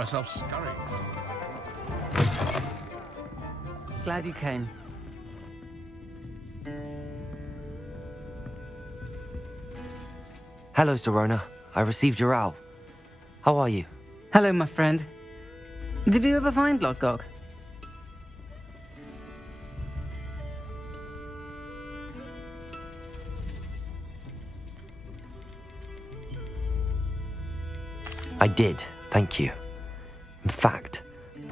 myself scurrying. Glad you came. Hello, Serona. I received your owl. How are you? Hello, my friend. Did you ever find Lodgok? I did, thank you. In fact,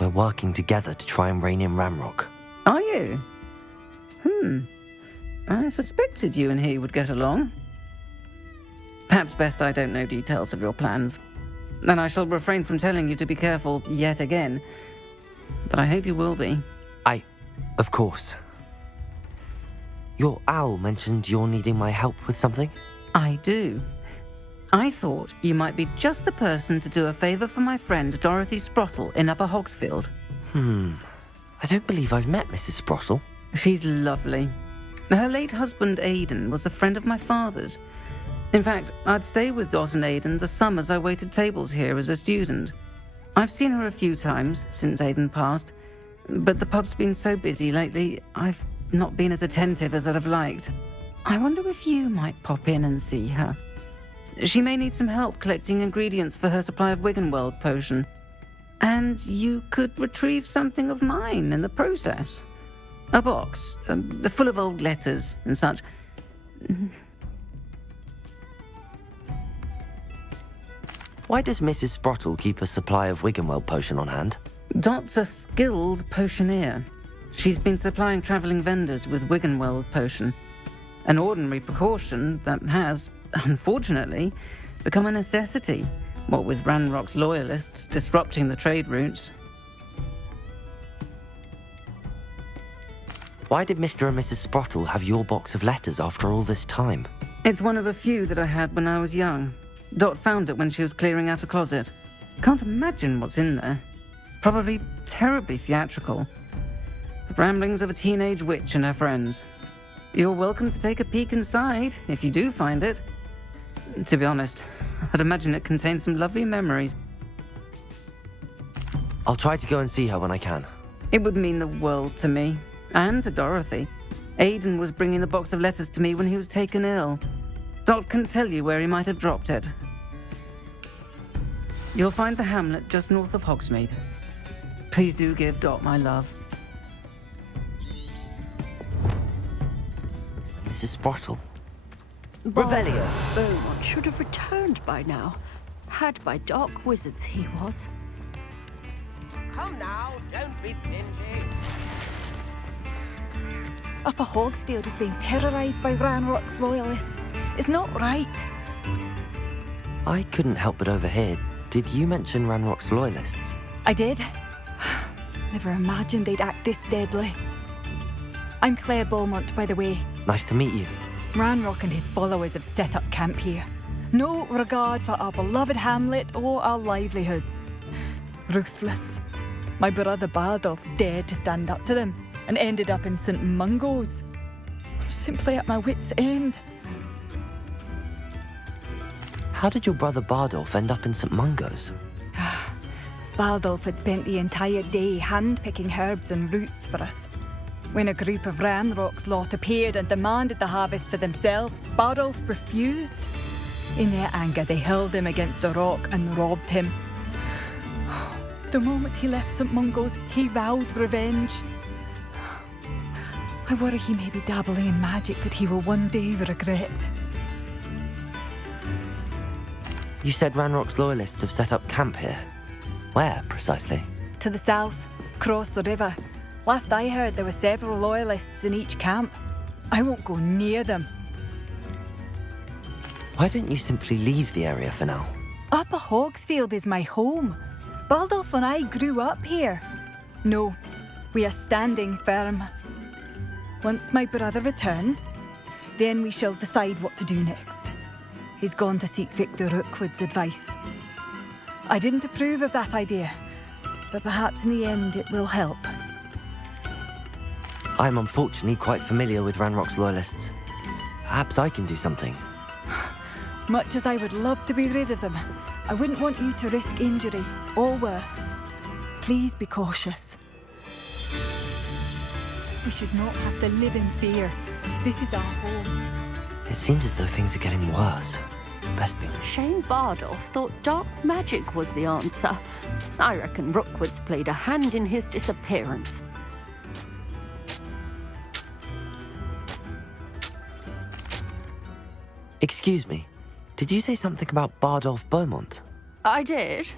we're working together to try and rein in Ramrock. Are you? I suspected you and he would get along. Perhaps best I don't know details of your plans. And I shall refrain from telling you to be careful yet again. But I hope you will be. Of course. Your owl mentioned you're needing my help with something? I do. I thought you might be just the person to do a favour for my friend Dorothy Sprottle in Upper Hogsfield. I don't believe I've met Mrs. Sprottle. She's lovely. Her late husband Aidan was a friend of my father's. In fact, I'd stay with Dot and Aidan the summers I waited tables here as a student. I've seen her a few times since Aidan passed, but the pub's been so busy lately, I've not been as attentive as I'd have liked. I wonder if you might pop in and see her. She may need some help collecting ingredients for her supply of Wiggenweld potion. And you could retrieve something of mine in the process. A box, full of old letters and such. Why does Mrs. Sprottle keep a supply of Wiggenweld potion on hand? Dot's a skilled potioneer. She's been supplying travelling vendors with Wiggenweld potion. An ordinary precaution that has, unfortunately, become a necessity, what with Ranrock's loyalists disrupting the trade routes. Why did Mr. and Mrs. Sprottle have your box of letters after all this time? It's one of a few that I had when I was young. Dot found it when she was clearing out a closet. Can't imagine what's in there. Probably terribly theatrical. The ramblings of a teenage witch and her friends. You're welcome to take a peek inside, if you do find it. To be honest, I'd imagine it contains some lovely memories. I'll try to go and see her when I can. It would mean the world to me, and to Dorothy. Aidan was bringing the box of letters to me when he was taken ill. Dot can tell you where he might have dropped it. You'll find the hamlet just north of Hogsmeade. Please do give Dot my love. Mrs. Sprottle. Revelio. Beaumont should have returned by now. Had by dark wizards he was. Come now, don't be stingy. Upper Hogsfield is being terrorised by Ranrock's loyalists. It's not right. I couldn't help but overhear. Did you mention Ranrock's loyalists? I did. Never imagined they'd act this deadly. I'm Claire Beaumont, by the way. Nice to meet you. Ranrock and his followers have set up camp here. No regard for our beloved hamlet or our livelihoods. Ruthless. My brother Bardolph dared to stand up to them and ended up in St. Mungo's. I'm simply at my wit's end. How did your brother Bardolph end up in St. Mungo's? Bardolph had spent the entire day hand-picking herbs and roots for us. When a group of Ranrock's lot appeared and demanded the harvest for themselves, Bardolph refused. In their anger, they hurled him against a rock and robbed him. The moment he left St. Mungo's, he vowed revenge. I worry he may be dabbling in magic that he will one day regret. You said Ranrock's loyalists have set up camp here. Where, precisely? To the south, across the river. Last I heard, there were several loyalists in each camp. I won't go near them. Why don't you simply leave the area for now? Upper Hogsfield is my home. Baldolph and I grew up here. No, we are standing firm. Once my brother returns, then we shall decide what to do next. He's gone to seek Victor Rookwood's advice. I didn't approve of that idea, but perhaps in the end it will help. I'm unfortunately quite familiar with Ranrock's loyalists. Perhaps I can do something. Much as I would love to be rid of them, I wouldn't want you to risk injury or worse. Please be cautious. We should not have to live in fear. This is our home. It seems as though things are getting worse. Best be. Shane Bardolph thought dark magic was the answer. I reckon Rookwood's played a hand in his disappearance. Excuse me, did you say something about Bardolph Beaumont? I did.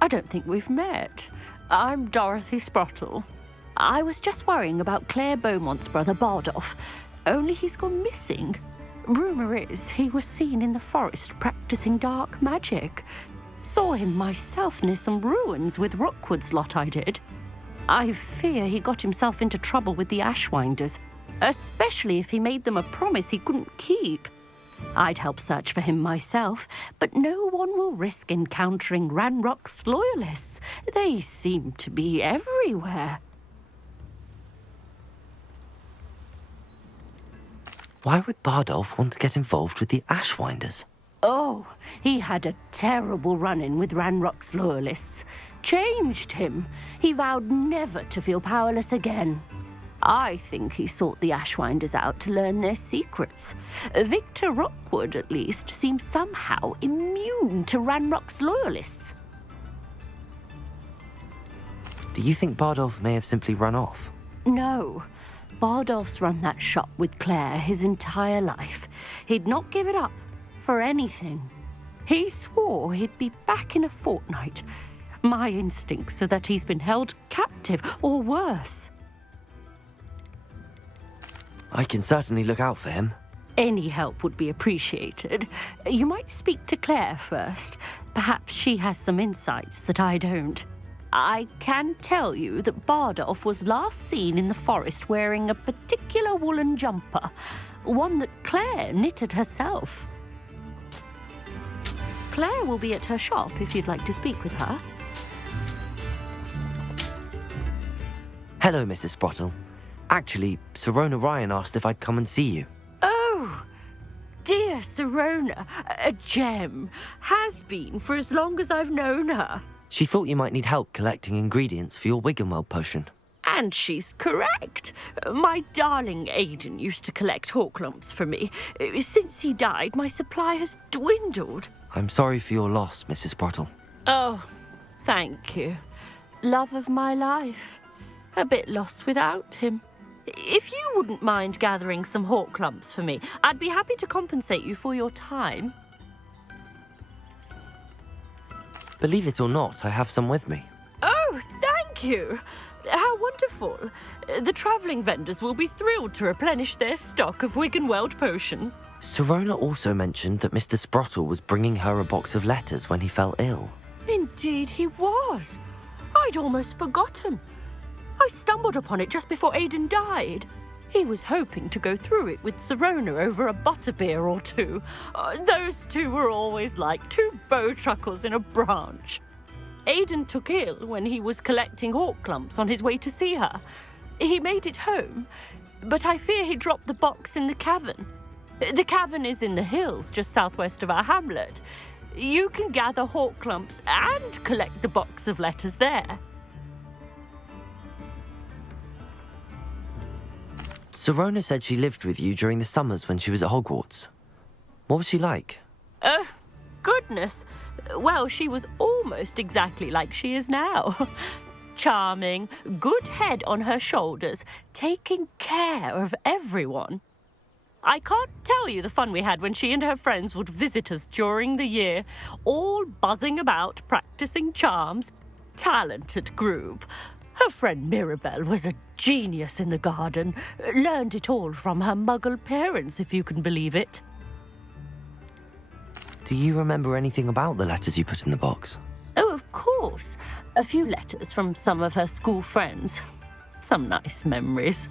I don't think we've met. I'm Dorothy Sprottle. I was just worrying about Claire Beaumont's brother Bardolph, only he's gone missing. Rumour is he was seen in the forest practicing dark magic. Saw him myself near some ruins with Rookwood's lot I did. I fear he got himself into trouble with the Ashwinders, especially if he made them a promise he couldn't keep. I'd help search for him myself, but no one will risk encountering Ranrock's loyalists. They seem to be everywhere. Why would Bardolph want to get involved with the Ashwinders? Oh, he had a terrible run-in with Ranrock's loyalists. Changed him. He vowed never to feel powerless again. I think he sought the Ashwinders out to learn their secrets. Victor Rookwood, at least, seems somehow immune to Ranrock's loyalists. Do you think Bardolph may have simply run off? No. Bardolph's run that shop with Claire his entire life. He'd not give it up for anything. He swore he'd be back in a fortnight. My instincts are that he's been held captive, or worse. I can certainly look out for him. Any help would be appreciated. You might speak to Claire first. Perhaps she has some insights that I don't. I can tell you that Bardolph was last seen in the forest wearing a particular woolen jumper, one that Claire knitted herself. Claire will be at her shop if you'd like to speak with her. Hello, Mrs. Sprottle. Actually, Sirona Ryan asked if I'd come and see you. Oh, dear Sirona, a gem. Has been for as long as I've known her. She thought you might need help collecting ingredients for your Wiggenweld potion. And she's correct. My darling Aidan used to collect hawk lumps for me. Since he died, my supply has dwindled. I'm sorry for your loss, Mrs. Sprottle. Oh, thank you. Love of my life. A bit lost without him. If you wouldn't mind gathering some hawk lumps for me, I'd be happy to compensate you for your time. Believe it or not, I have some with me. Oh, thank you. How wonderful. The travelling vendors will be thrilled to replenish their stock of Wiggenweld potion. Sirona also mentioned that Mr. Sprottle was bringing her a box of letters when he fell ill. Indeed he was. I'd almost forgotten. I stumbled upon it just before Aidan died. He was hoping to go through it with Sirona over a butterbeer or two. Those two were always like two bowtruckles in a branch. Aidan took ill when he was collecting hawk lumps on his way to see her. He made it home, but I fear he dropped the box in the cavern. The cavern is in the hills just southwest of our hamlet. You can gather hawk lumps and collect the box of letters there. Sirona said she lived with you during the summers when she was at Hogwarts. What was she like? Goodness. Well, she was almost exactly like she is now. Charming, good head on her shoulders, taking care of everyone. I can't tell you the fun we had when she and her friends would visit us during the year, all buzzing about, practicing charms. Talented group. Her friend Mirabelle was a genius in the garden. Learned it all from her muggle parents, if you can believe it. Do you remember anything about the letters you put in the box? Oh, of course. A few letters from some of her school friends. Some nice memories.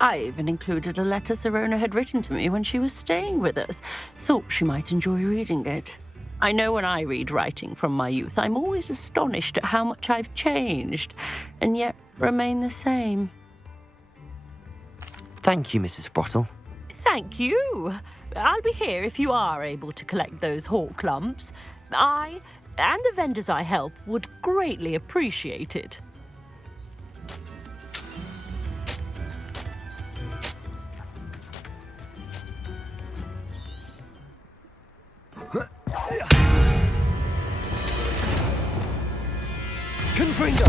I even included a letter Sirona had written to me when she was staying with us. Thought she might enjoy reading it. I know when I read writing from my youth, I'm always astonished at how much I've changed, and yet remain the same. Thank you, Mrs. Sprottle. Thank you. I'll be here if you are able to collect those hawk lumps. I, and the vendors I help would greatly appreciate it. Confringo!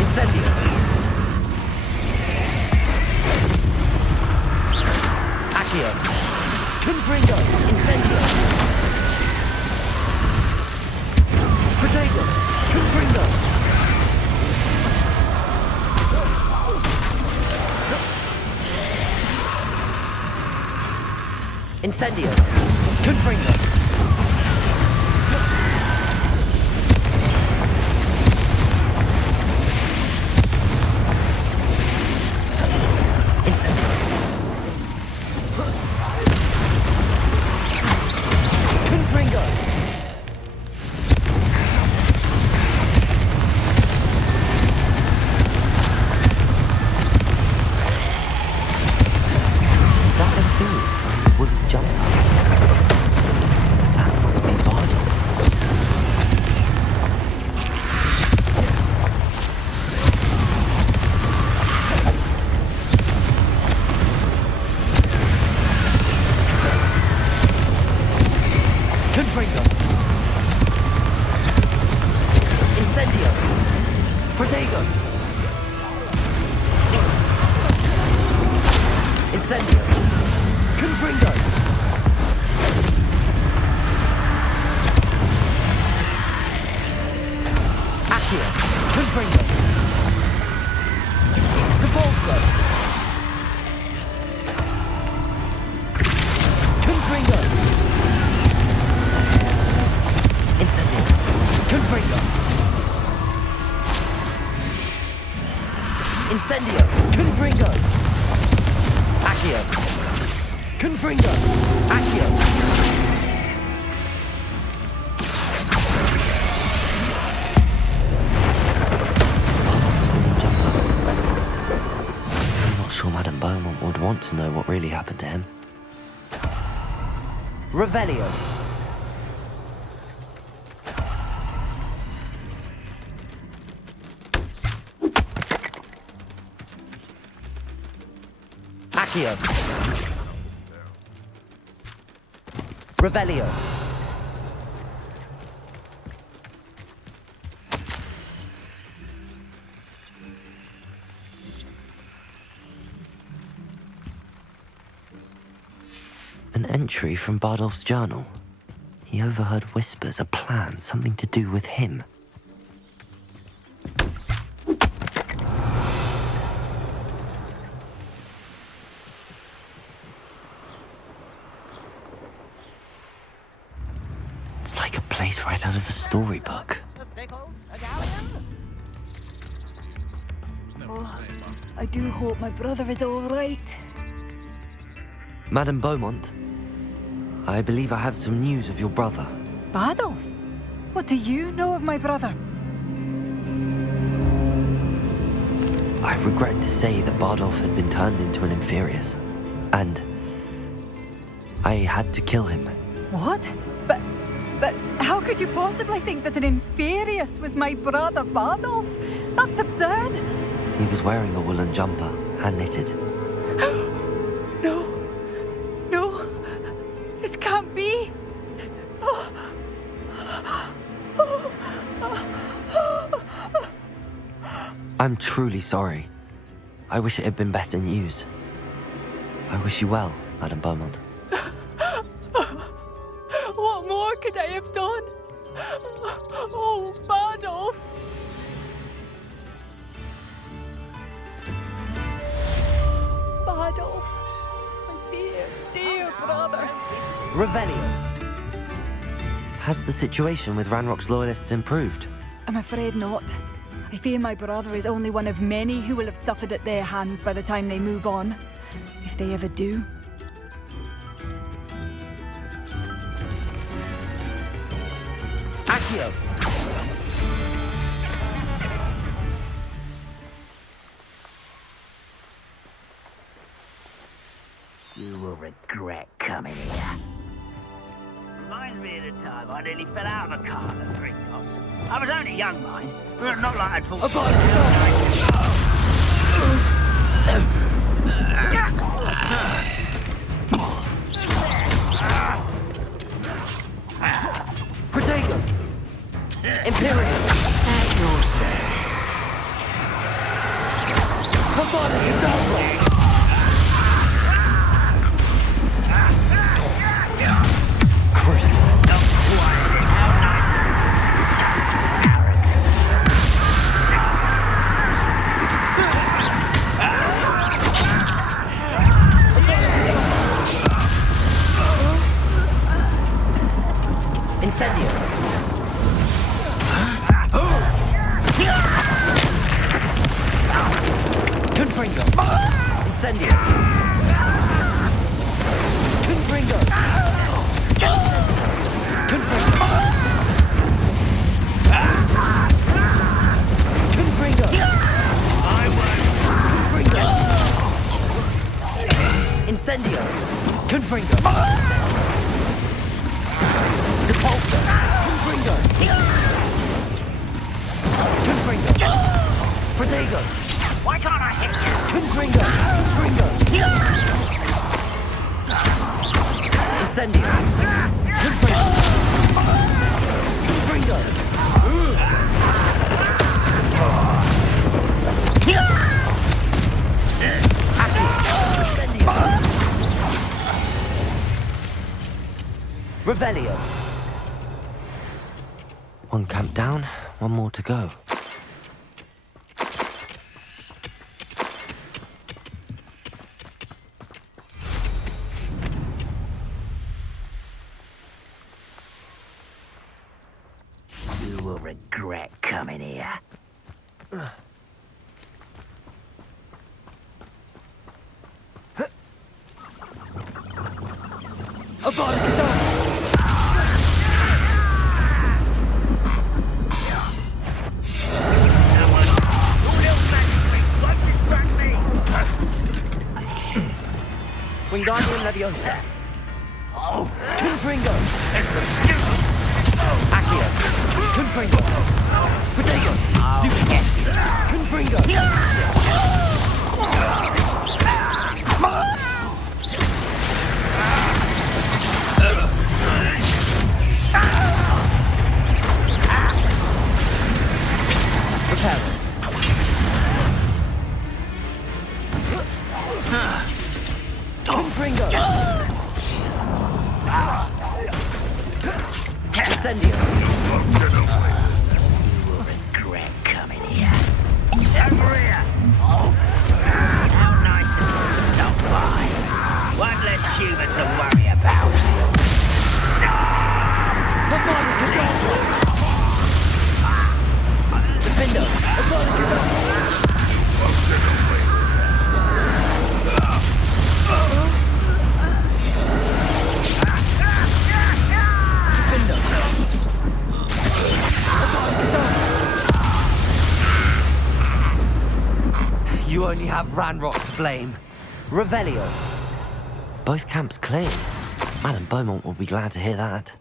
Incendio! Accio! Confringo! Incendio! Protego! Confringo! Incendio! Confringo! Incendio! Confringo! Is that Infurious wearing the woolly jumper? That must be Bardoff. Confringo! Incendio! Protego! Incendio! Confringo! Accio! Confringo! Depulso! Confringo! Incendio! Confringo! Incendio! Confringo! Accio! Confringo! Accio! I'm not sure Madame Beaumont would want to know what really happened to him. Revelio! Accio! Revelio! An entry from Bardoff's journal. He overheard whispers, a plan, something to do with him. It's like a place right out of a storybook. A sickle, a galleon. Oh, I do hope my brother is all right. Madame Beaumont, I believe I have some news of your brother. Badolf? What do you know of my brother? I regret to say that Bardolph had been turned into an Infurious, and I had to kill him. What? But how could you possibly think that an Infurious was my brother Bardolf? That's absurd. He was wearing a woolen jumper, hand-knitted. No, this can't be. I'm truly sorry. I wish it had been better news. I wish you well, Madame Beaumont. What more could I have done? Oh, Bardolf! Bardolf, my dear brother. Revelio. Has the situation with Ranrock's loyalists improved? I'm afraid not. I fear my brother is only one of many who will have suffered at their hands by the time they move on. If they ever do. Accio! You will regret coming here. Reminds me of the time I nearly fell out of a car at Pringles. I was only young, mind. Not like I'd thought. Protego! Imperial! At your service. Come on, it's over! Crucial. Not quite. How nice it is. Arrogance. Incendio. Confringo. Incendio. Confringo. Confringo. Confringo. Confringo. Incendio. Confringo. Depulso. Confringo. Confringo. Protego. Why can't I hit you? Confringo. Confringo. Incendio. Confringo. Confringo. Incendio. Revelio. One camp down, one more to go. You will regret coming here. Wingardium Leviosa. Oh, Confringo. it's the stupid. Accio. Confringo. Protego. Stupid. Confringo. Repel. Confringo. Incendio. You will regret coming here. Over here. Oh, how nice of you to stop by. One less humour to worry about. Defendo. You only have Ranrock to blame. Revelio. Both camps cleared. Madame Beaumont will be glad to hear that.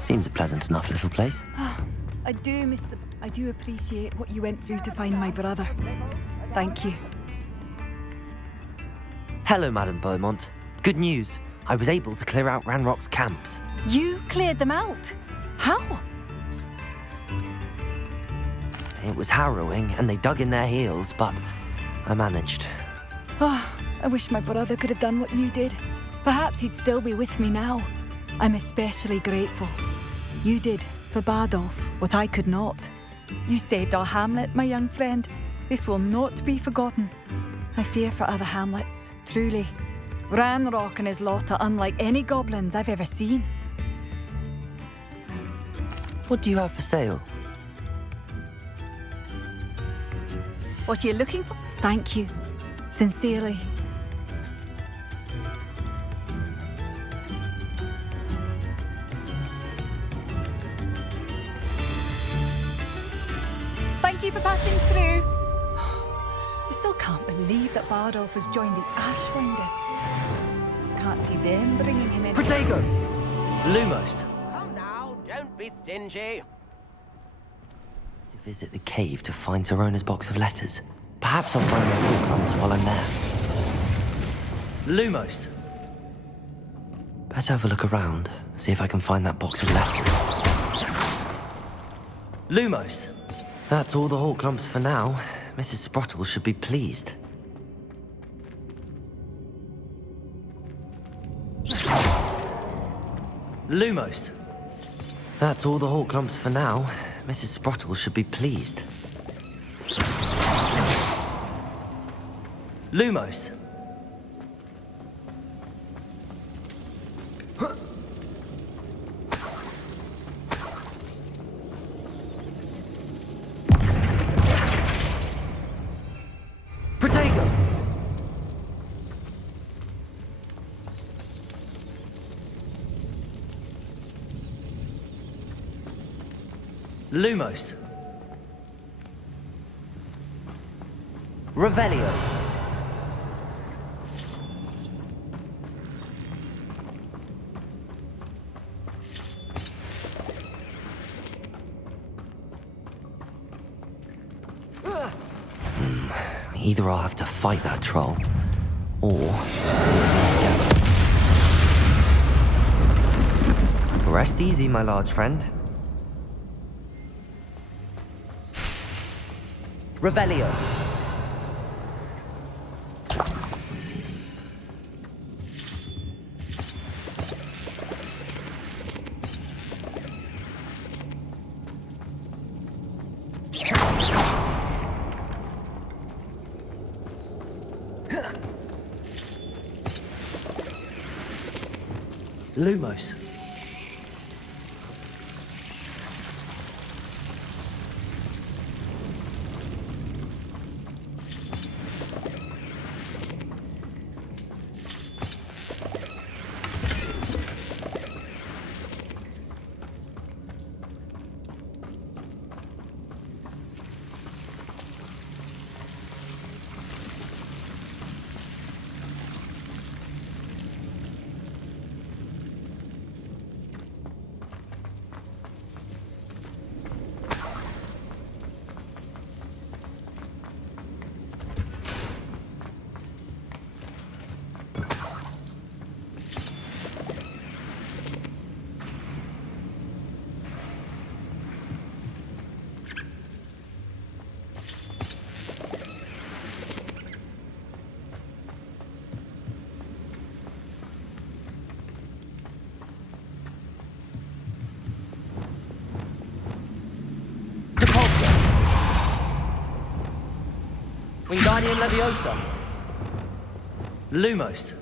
Seems a pleasant enough little place. I do appreciate what you went through to find my brother. Thank you. Hello, Madame Beaumont. Good news. I was able to clear out Ranrock's camps. You cleared them out? How? It was harrowing, and they dug in their heels, but I managed. Oh, I wish my brother could have done what you did. Perhaps he'd still be with me now. I'm especially grateful. You did, for Bardolph, what I could not. You saved our hamlet, my young friend. This will not be forgotten. I fear for other hamlets, truly. Ranrock and his lot are unlike any goblins I've ever seen. What do you have for sale? What are you looking for? Thank you. Sincerely. Thank you for passing through. I still can't believe that Bardolph has joined the Ashwinders. Can't see them bringing him in. Protego! Lumos! Come now, don't be stingy. To visit the cave to find Zerona's box of letters. Perhaps I'll find my Horcrux while I'm there. Lumos! Better have a look around, see if I can find that box of letters. Lumos! That's all the Horcrux for now. Mrs. Sprottle should be pleased. Lumos! That's all the Horcrux for now. Mrs. Sprottle should be pleased. Lumos! Protego! Lumos. Revelio. Either I'll have to fight that troll, or together. Rest easy, my large friend. Revelio. Lumos. Wingardium Leviosa. Lumos.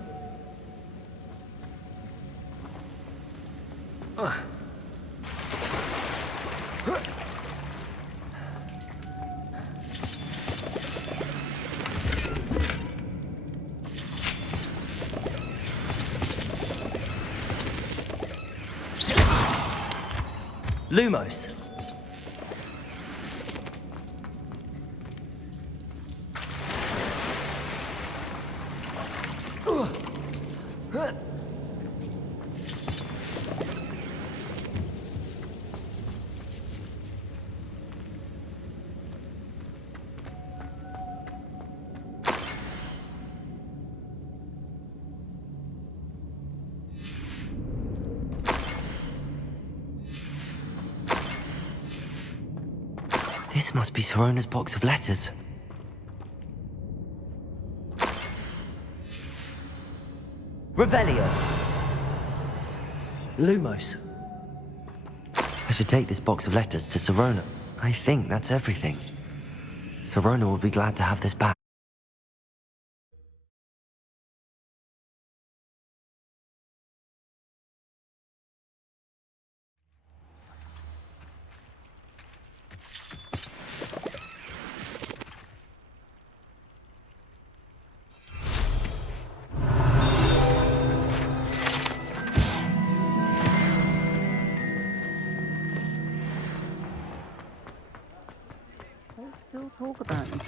Lumos. This must be Sorona's box of letters. Revelio. Lumos. I should take this box of letters to Sorona. I think that's everything. Sorona will be glad to have this back.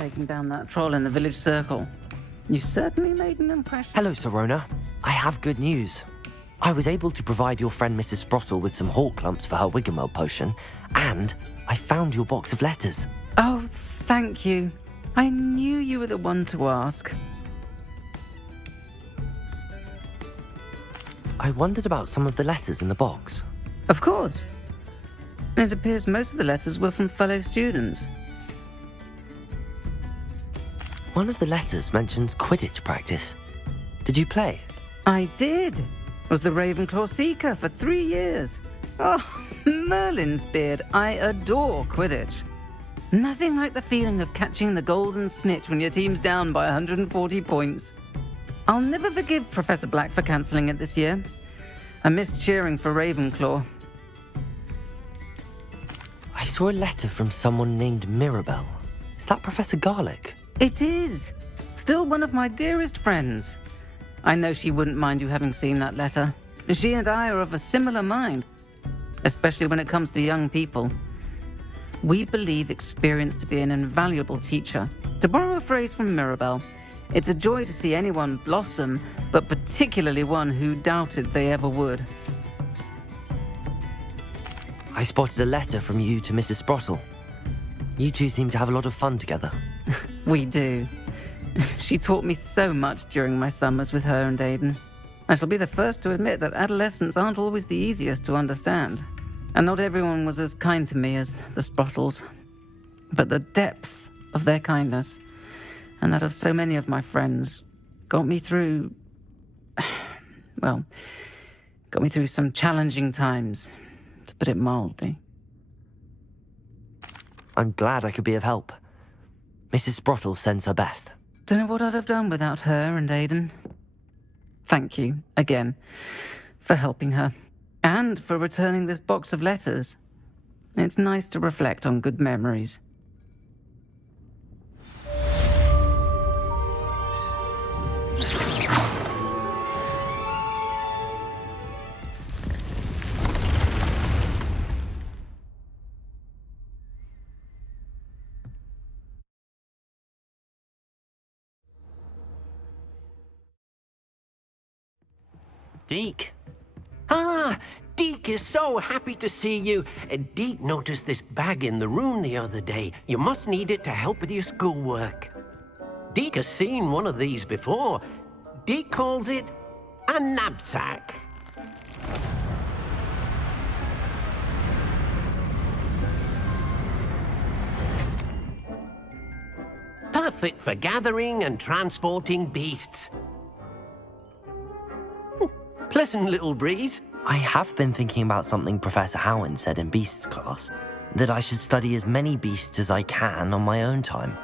taking down that troll in the village circle. You certainly made an impression. Hello, Sorona. I have good news. I was able to provide your friend Mrs. Sprottle with some hawk lumps for her Wiggamel potion, and I found your box of letters. Oh, thank you. I knew you were the one to ask. I wondered about some of the letters in the box. Of course. It appears most of the letters were from fellow students. One of the letters mentions Quidditch practice. Did you play? I did. Was the Ravenclaw Seeker for 3 years. Oh, Merlin's beard. I adore Quidditch. Nothing like the feeling of catching the golden snitch when your team's down by 140 points. I'll never forgive Professor Black for cancelling it this year. I missed cheering for Ravenclaw. I saw a letter from someone named Mirabelle. Is that Professor Garlick? It is. Still one of my dearest friends. I know she wouldn't mind you having seen that letter. She and I are of a similar mind, especially when it comes to young people. We believe experience to be an invaluable teacher. To borrow a phrase from Mirabelle, it's a joy to see anyone blossom, but particularly one who doubted they ever would. I spotted a letter from you to Mrs. Sprottle. You two seem to have a lot of fun together. We do. She taught me so much during my summers with her and Aidan. I shall be the first to admit that adolescents aren't always the easiest to understand. And not everyone was as kind to me as the Sprottles. But the depth of their kindness, and that of so many of my friends, got me through... well, got me through some challenging times, to put it mildly. I'm glad I could be of help. Mrs. Sprottle sends her best. Don't know what I'd have done without her and Aidan. Thank you, again, for helping her. And for returning this box of letters. It's nice to reflect on good memories. Deke! Ah, Deke is so happy to see you. Deke noticed this bag in the room the other day. You must need it to help with your schoolwork. Deke has seen one of these before. Deke calls it a knapsack. Perfect for gathering and transporting beasts. Pleasant little breeze. I have been thinking about something Professor Howin said in Beasts class, that I should study as many beasts as I can on my own time.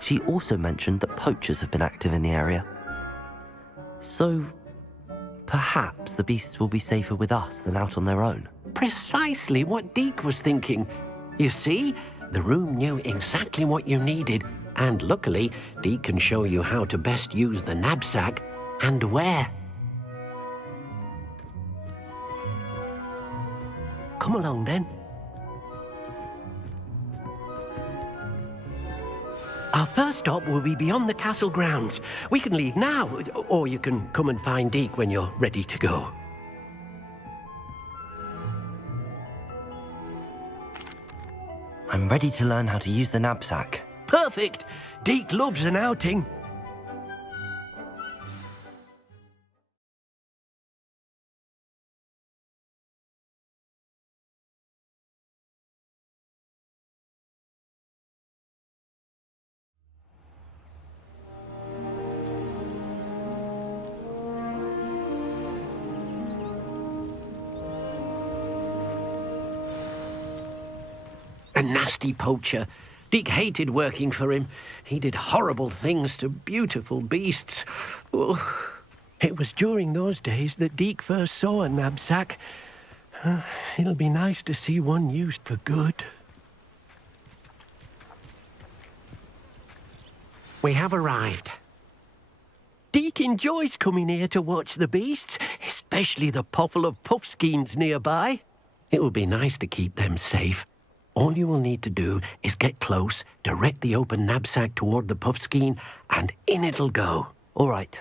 She also mentioned that poachers have been active in the area. So, perhaps the beasts will be safer with us than out on their own. Precisely what Deke was thinking. You see, the room knew exactly what you needed, and luckily, Deke can show you how to best use the knapsack and where. Come along, then. Our first stop will be beyond the castle grounds. We can leave now, or you can come and find Deke when you're ready to go. I'm ready to learn how to use the knapsack. Perfect! Deke loves an outing. A nasty poacher. Deke hated working for him. He did horrible things to beautiful beasts. Oh. It was during those days that Deke first saw a knapsack. It'll be nice to see one used for good. We have arrived. Deke enjoys coming here to watch the beasts, especially the potful of puffskeins nearby. It will be nice to keep them safe. All you will need to do is get close, direct the open knapsack toward the puffskein, and in it'll go. All right.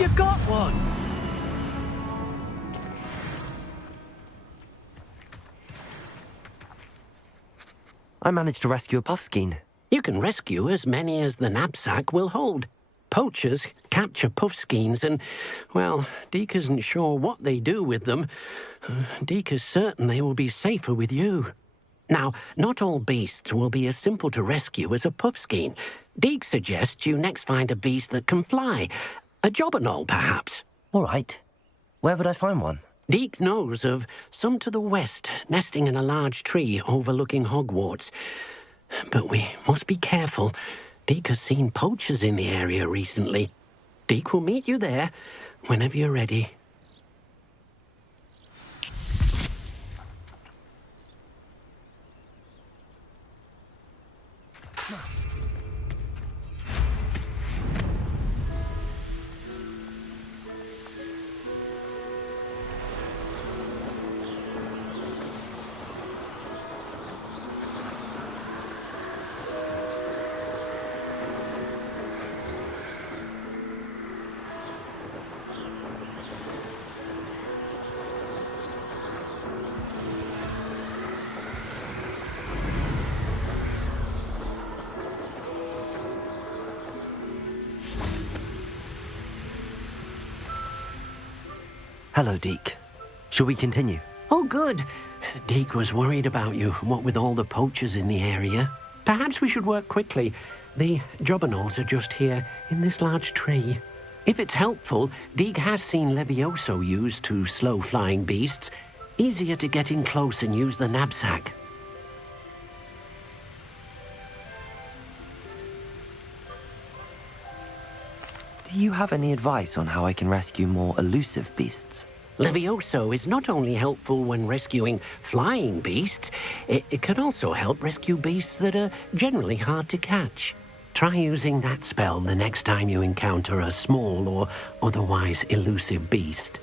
You got one! I managed to rescue a puffskein. You can rescue as many as the knapsack will hold. Poachers capture puffskeins and, well, Deke isn't sure what they do with them. Deke is certain they will be safer with you. Now, not all beasts will be as simple to rescue as a puffskein. Deke suggests you next find a beast that can fly. A jobberknoll, perhaps. All right. Where would I find one? Deke knows of some to the west, nesting in a large tree overlooking Hogwarts. But we must be careful. Deke has seen poachers in the area recently. Deke will meet you there whenever you're ready. Hello, Deke. Shall we continue? Oh, good. Deke was worried about you, what with all the poachers in the area. Perhaps we should work quickly. The jobberknolls are just here, in this large tree. If it's helpful, Deke has seen Levioso used to slow flying beasts. Easier to get in close and use the knapsack. Do you have any advice on how I can rescue more elusive beasts? Levioso is not only helpful when rescuing flying beasts, it can also help rescue beasts that are generally hard to catch. Try using that spell the next time you encounter a small or otherwise elusive beast.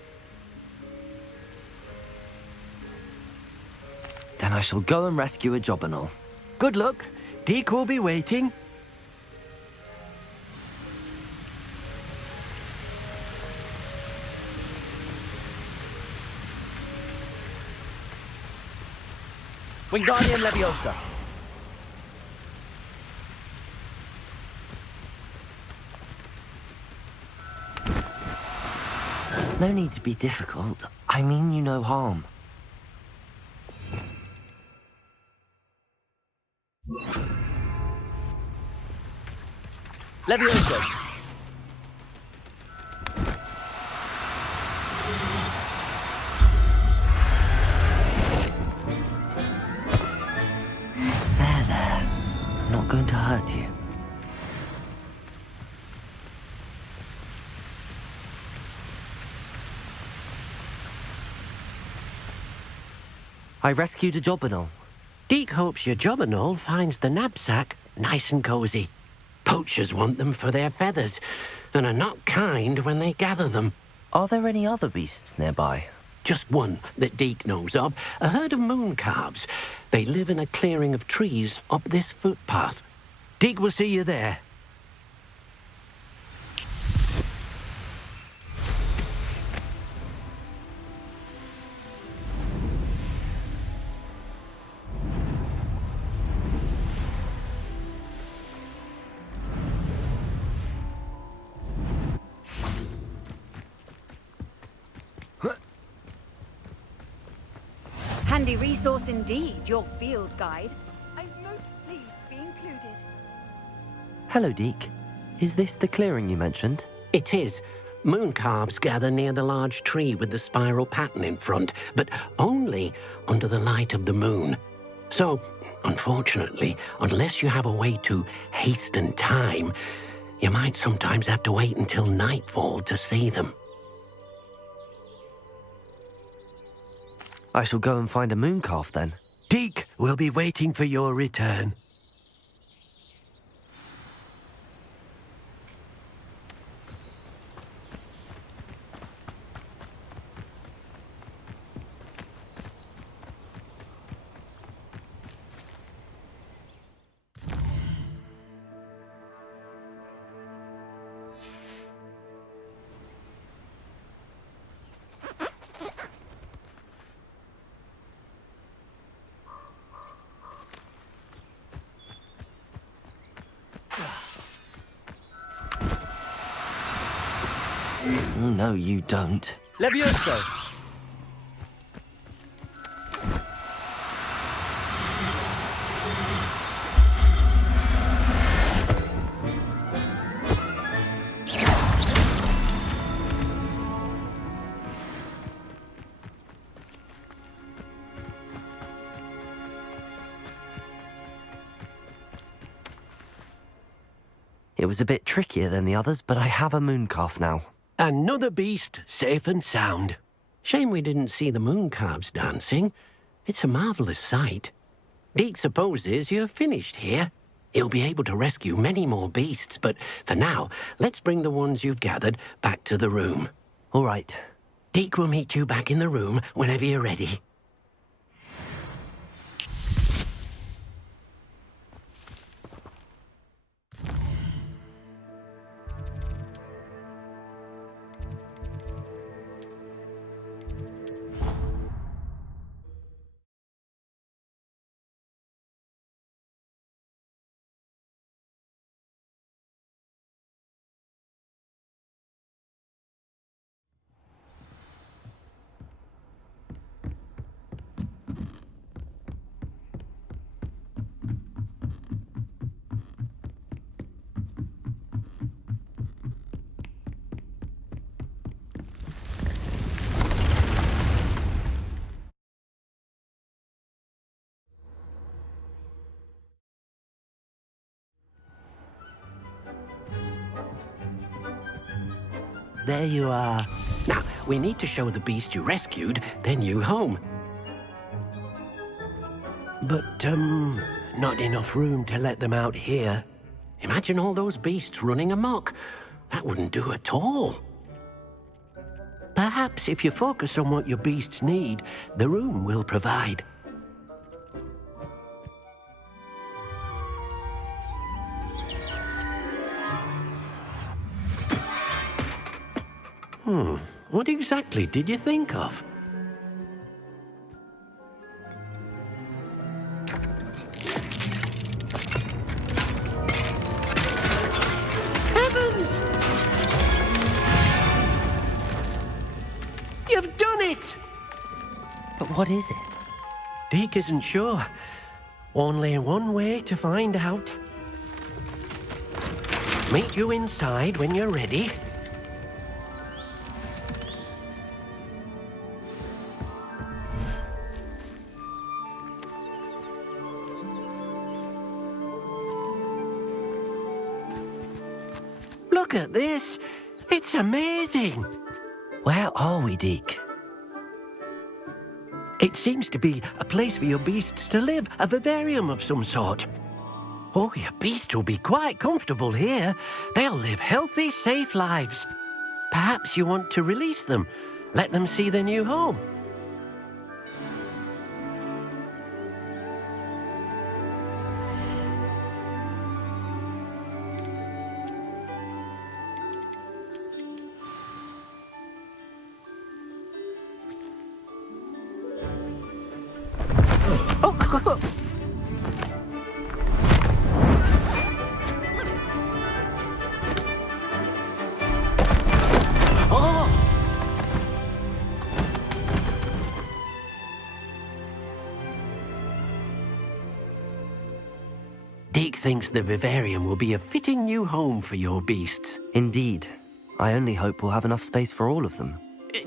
Then I shall go and rescue a jobberknoll. Good luck. Deke will be waiting. Wingardium Leviosa. No need to be difficult. I mean you no harm. Leviosa. There. I'm not going to hurt you. I rescued a jobberknoll. Deke hopes your jobberknoll finds the knapsack nice and cozy. Poachers want them for their feathers, and are not kind when they gather them. Are there any other beasts nearby? Just one that Deke knows of, a herd of moon calves. They live in a clearing of trees up this footpath. Deke will see you there. Handy resource indeed, your field guide. I'm most pleased to be included. Hello, Deke. Is this the clearing you mentioned? It is. Moon calves gather near the large tree with the spiral pattern in front, but only under the light of the moon. So, unfortunately, unless you have a way to hasten time, you might sometimes have to wait until nightfall to see them. I shall go and find a moon calf then. Deke will be waiting for your return. No, you don't. Levioso! It was a bit trickier than the others, but I have a moon calf now. Another beast, safe and sound. Shame we didn't see the moon calves dancing. It's a marvellous sight. Deke supposes you're finished here. He'll be able to rescue many more beasts, but for now, let's bring the ones you've gathered back to the room. All right. Deke will meet you back in the room whenever you're ready. There you are. Now, we need to show the beast you rescued their new home. But, not enough room to let them out here. Imagine all those beasts running amok. That wouldn't do at all. Perhaps if you focus on what your beasts need, the room will provide. What exactly did you think of? Heavens! You've done it! But what is it? Deke isn't sure. Only one way to find out. Meet you inside when you're ready. Look at this. It's amazing. Where are we, Deke? It seems to be a place for your beasts to live, a vivarium of some sort. Oh, your beasts will be quite comfortable here. They'll live healthy, safe lives. Perhaps you want to release them, let them see their new home. Deke thinks the vivarium will be a fitting new home for your beasts. Indeed. I only hope we'll have enough space for all of them.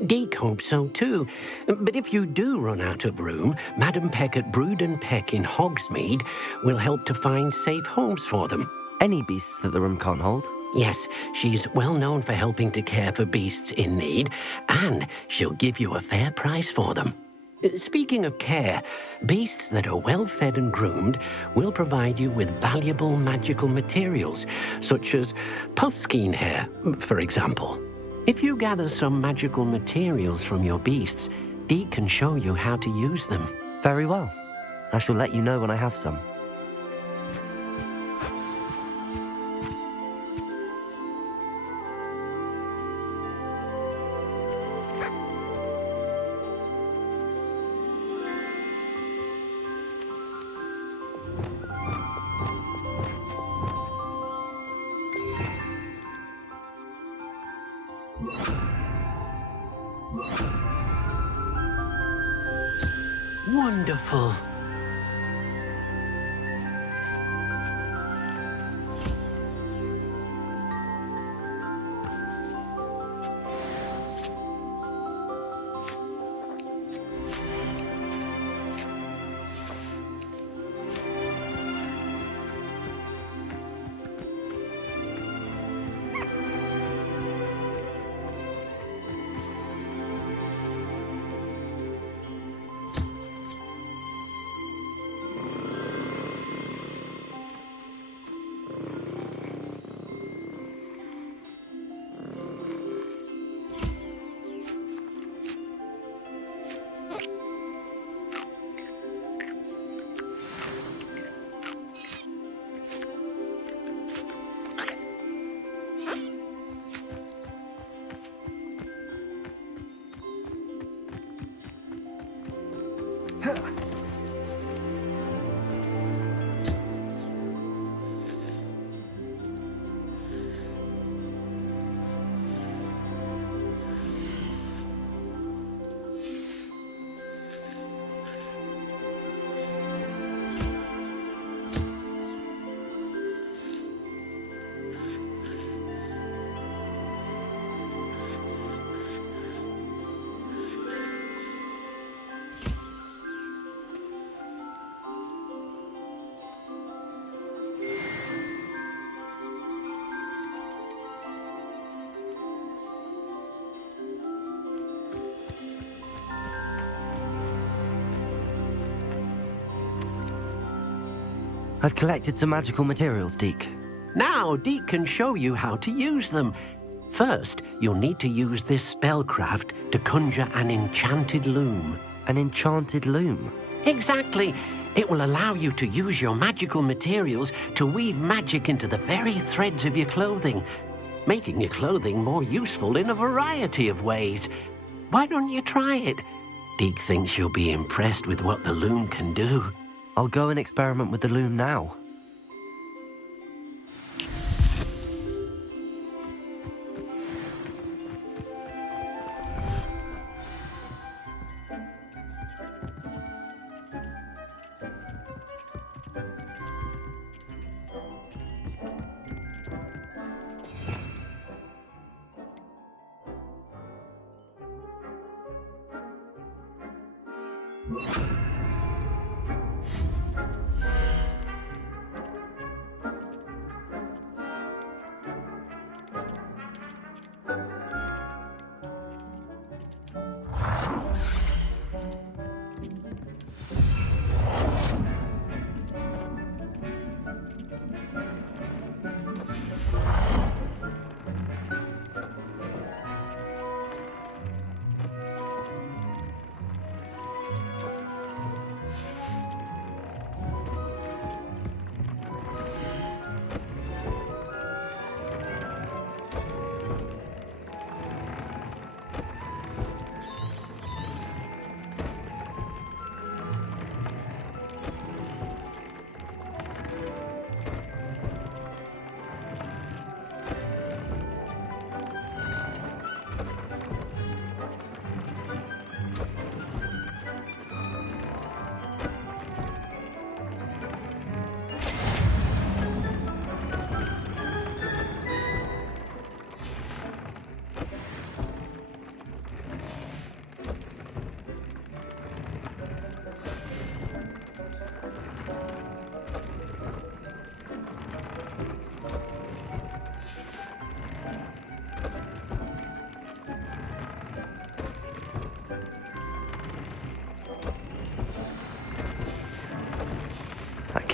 Deke hopes so too. But if you do run out of room, Madam Peck at Brood and Peck in Hogsmeade will help to find safe homes for them. Any beasts that the room can't hold? Yes, she's well known for helping to care for beasts in need, and she'll give you a fair price for them. Speaking of care, beasts that are well fed and groomed will provide you with valuable magical materials, such as puffskein hair, for example. If you gather some magical materials from your beasts, Deke can show you how to use them. Very well. I shall let you know when I have some. Wonderful. I've collected some magical materials, Deke. Now Deke can show you how to use them. First, you'll need to use this spellcraft to conjure an enchanted loom. An enchanted loom? Exactly. It will allow you to use your magical materials to weave magic into the very threads of your clothing, making your clothing more useful in a variety of ways. Why don't you try it? Deke thinks you'll be impressed with what the loom can do. I'll go and experiment with the loom now.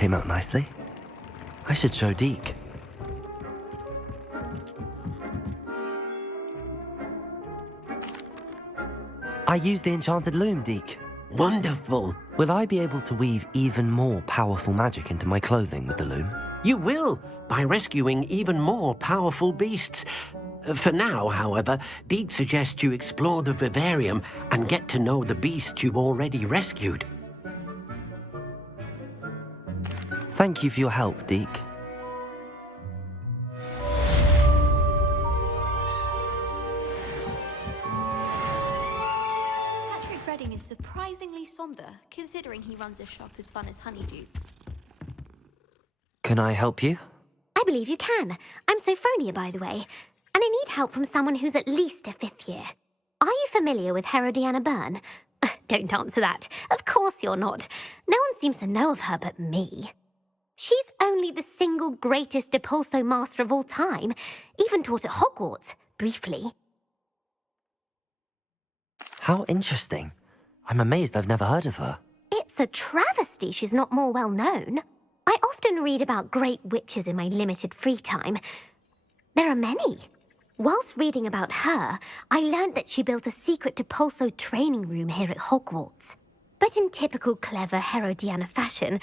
came out nicely. I should show Deke. I used the enchanted loom, Deke. Wonderful. Will I be able to weave even more powerful magic into my clothing with the loom? You will, by rescuing even more powerful beasts. For now, however, Deke suggests you explore the vivarium and get to know the beasts you've already rescued. Thank you for your help, Deke. Patrick Redding is surprisingly somber, considering he runs a shop as fun as Honeydew. Can I help you? I believe you can. I'm Sophronia, by the way, and I need help from someone who's at least a 5th year. Are you familiar with Herodiana Byrne? Don't answer that. Of course you're not. No one seems to know of her but me. She's only the single greatest Depulso master of all time, even taught at Hogwarts, briefly. How interesting. I'm amazed I've never heard of her. It's a travesty she's not more well known. I often read about great witches in my limited free time. There are many. Whilst reading about her, I learned that she built a secret Depulso training room here at Hogwarts. But in typical clever Herodiana fashion,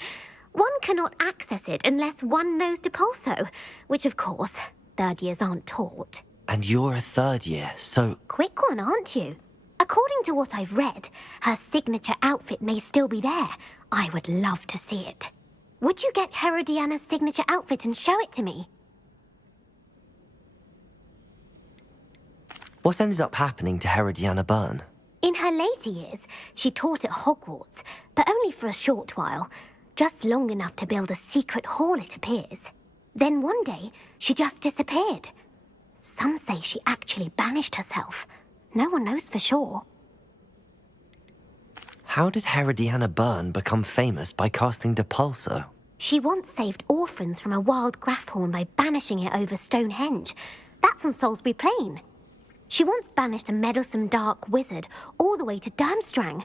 one cannot access it unless one knows Depulso, which of course, 3rd years aren't taught. And you're a 3rd year, so... Quick one, aren't you? According to what I've read, her signature outfit may still be there. I would love to see it. Would you get Herodiana's signature outfit and show it to me? What ended up happening to Herodiana Byrne? In her later years, she taught at Hogwarts, but only for a short while. Just long enough to build a secret hall, it appears. Then one day, she just disappeared. Some say she actually banished herself. No one knows for sure. How did Herodiana Byrne become famous by casting Depulso? She once saved orphans from a wild Graffhorn by banishing it over Stonehenge. That's on Salisbury Plain. She once banished a meddlesome dark wizard all the way to Durmstrang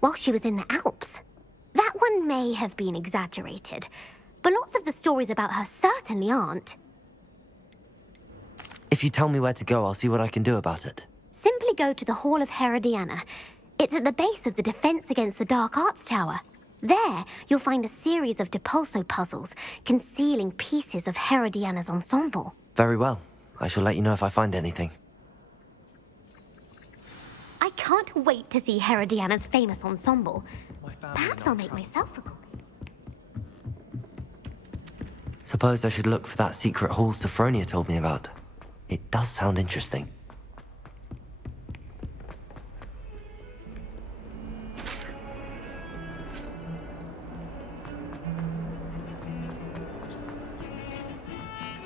while she was in the Alps. That one may have been exaggerated, but lots of the stories about her certainly aren't. If you tell me where to go, I'll see what I can do about it. Simply go to the Hall of Herodiana. It's at the base of the Defense Against the Dark Arts Tower. There, you'll find a series of Depulso puzzles concealing pieces of Herodiana's ensemble. Very well. I shall let you know if I find anything. I can't wait to see Herodiana's famous ensemble. Perhaps I'll make myself a copy. Suppose I should look for that secret hall Sophronia told me about. It does sound interesting.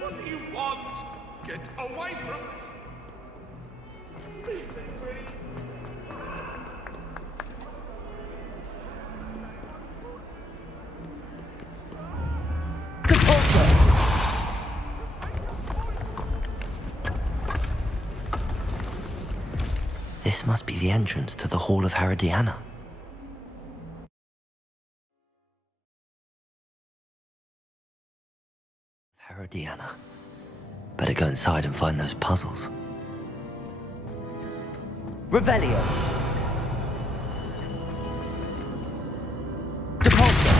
What do you want? Get away from it! Leave it, please. This must be the entrance to the Hall of Herodiana. Herodiana. Better go inside and find those puzzles. Revelio. Depulso.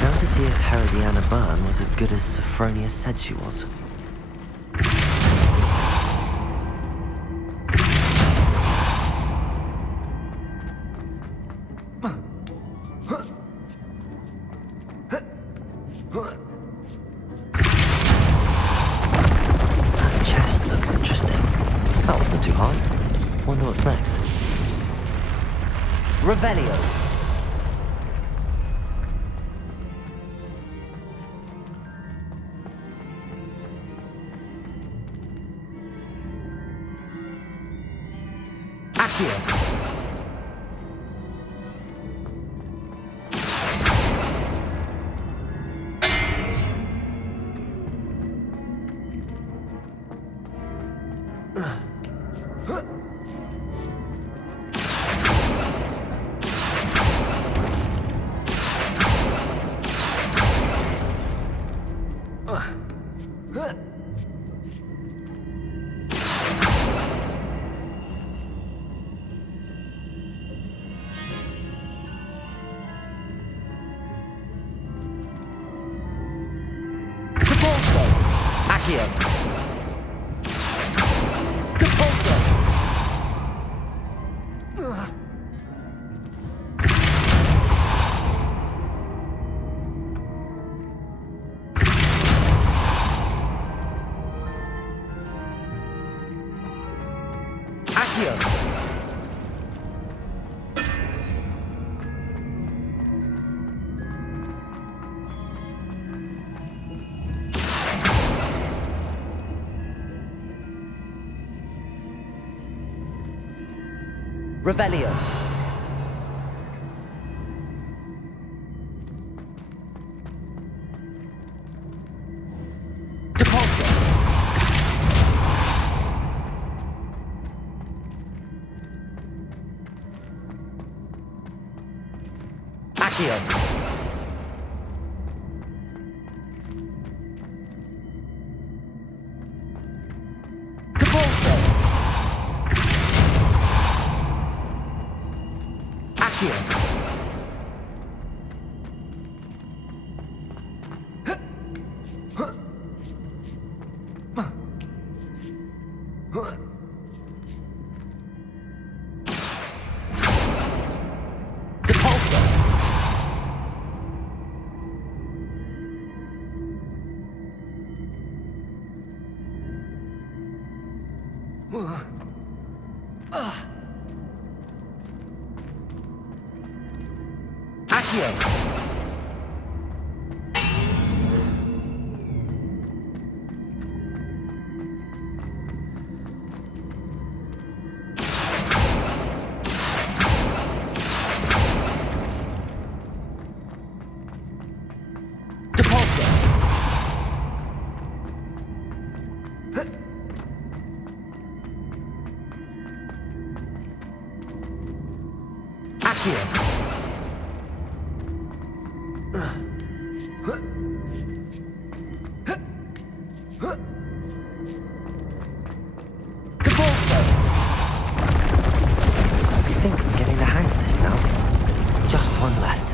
Now to see if Herodiana Byrne was as good as Sophronia said she was. That chest looks interesting. That wasn't too hard. Wonder what's next. Revelio. Accio. Accio. Depulso. Accio. Revelio. Depulso. Accio. Depulso. Accio. Depulso. Accio. Depulso. Accio. Depulso. I think I'm getting the hang of this now. Just one left.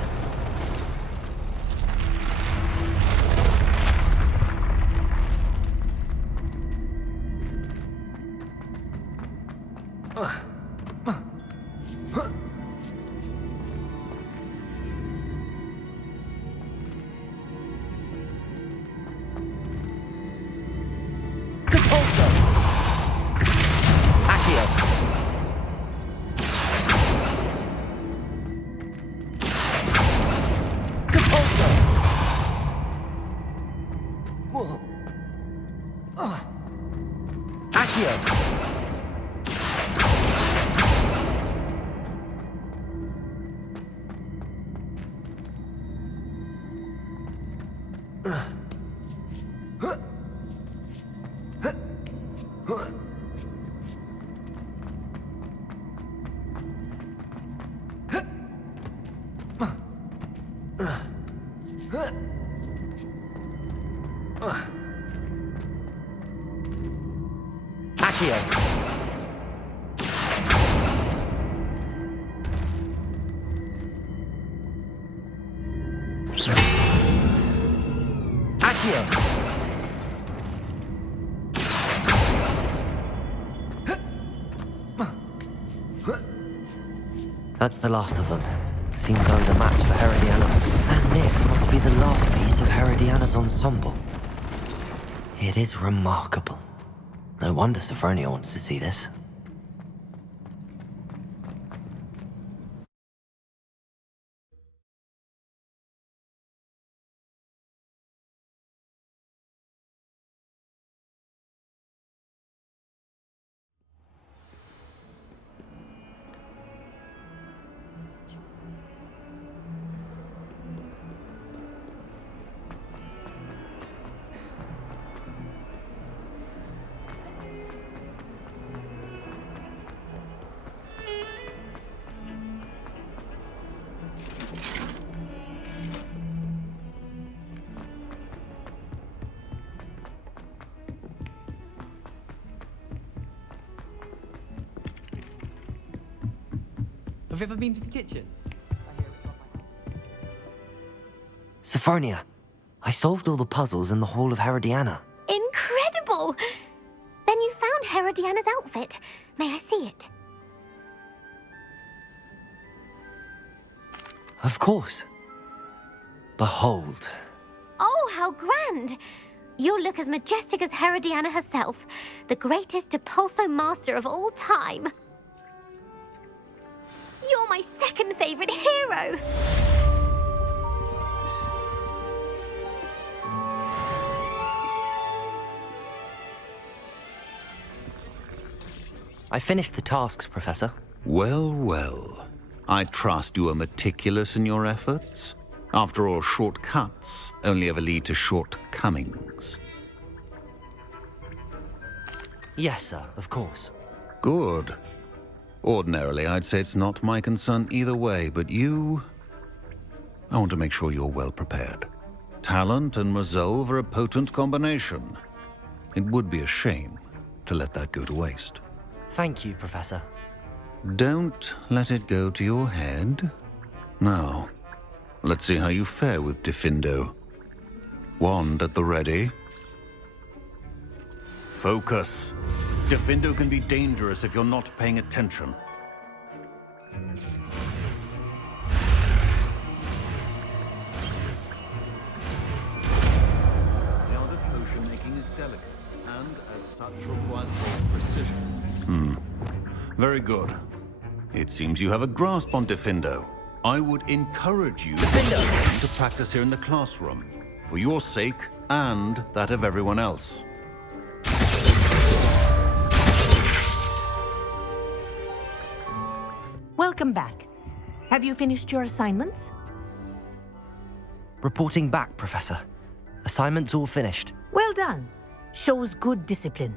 Depulso. Accio. Depulso. Accio. Accio. Accio. That's the last of them. Seems I was a match for Herodiana. And this must be the last piece of Herodiana's ensemble. It is remarkable. No wonder Sophronia wants to see this. Have you ever been to the kitchens? Sophronia, I solved all the puzzles in the Hall of Herodiana. Incredible! Oh, then you found Herodiana's outfit. May I see it? Of course. Behold. Oh, how grand! You'll look as majestic as Herodiana herself, the greatest Depulso master of all time. You're my second favorite hero! I finished the tasks, Professor. Well, well. I trust you are meticulous in your efforts. After all, shortcuts only ever lead to shortcomings. Yes, sir, of course. Good. Ordinarily, I'd say it's not my concern either way, but you... I want to make sure you're well prepared. Talent and resolve are a potent combination. It would be a shame to let that go to waste. Thank you, Professor. Don't let it go to your head. Now, let's see how you fare with Diffindo. Wand at the ready. Focus. Diffindo can be dangerous if you're not paying attention. The art of potion making is delicate, and as such requires great precision. Very good. It seems you have a grasp on Diffindo. I would encourage you to practice here in the classroom, for your sake and that of everyone else. Welcome back. Have you finished your assignments? Reporting back, Professor. Assignments all finished. Well done. Shows good discipline.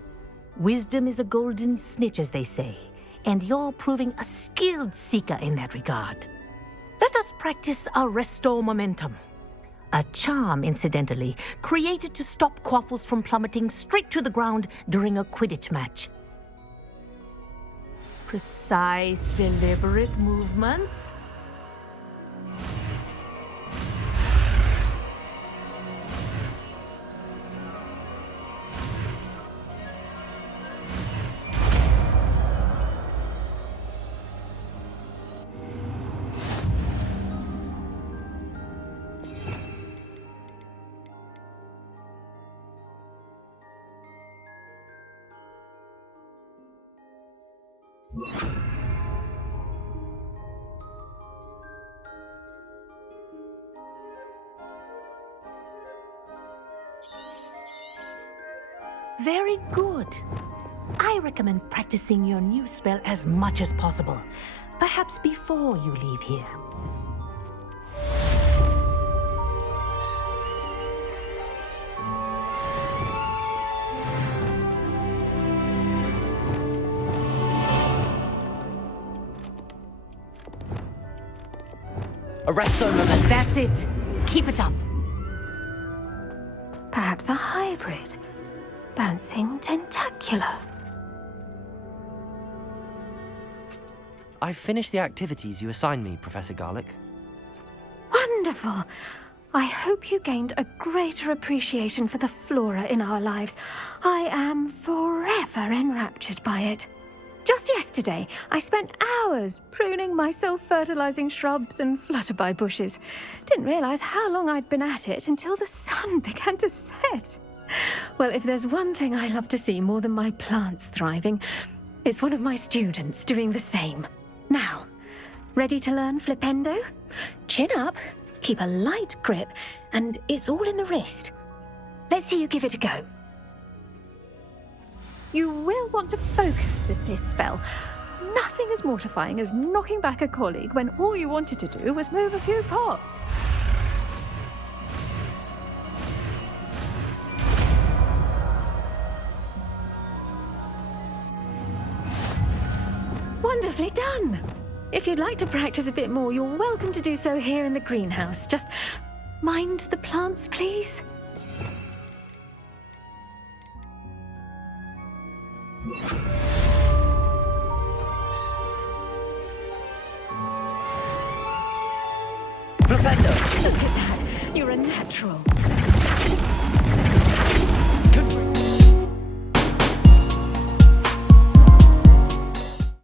Wisdom is a golden snitch, as they say, and you're proving a skilled seeker in that regard. Let us practice our Restore Momentum. A charm, incidentally, created to stop Quaffles from plummeting straight to the ground during a Quidditch match. Precise, deliberate movements. Very good. I recommend practicing your new spell as much as possible, perhaps before you leave here. Arresto Momentum. That's it. Keep it up. Perhaps a hybrid. Bouncing tentacular. I've finished the activities you assigned me, Professor Garlick. Wonderful. I hope you gained a greater appreciation for the flora in our lives. I am forever enraptured by it. Just yesterday, I spent hours pruning my self-fertilizing shrubs and flutterby bushes. Didn't realize how long I'd been at it until the sun began to set. Well, if there's one thing I love to see more than my plants thriving, it's one of my students doing the same. Now, ready to learn Flipendo? Chin up, keep a light grip, and it's all in the wrist. Let's see you give it a go. You will want to focus with this spell. Nothing as mortifying as knocking back a colleague when all you wanted to do was move a few pots. Wonderfully done! If you'd like to practice a bit more, you're welcome to do so here in the greenhouse. Just mind the plants, please. Flipendo! Look at that! You're a natural.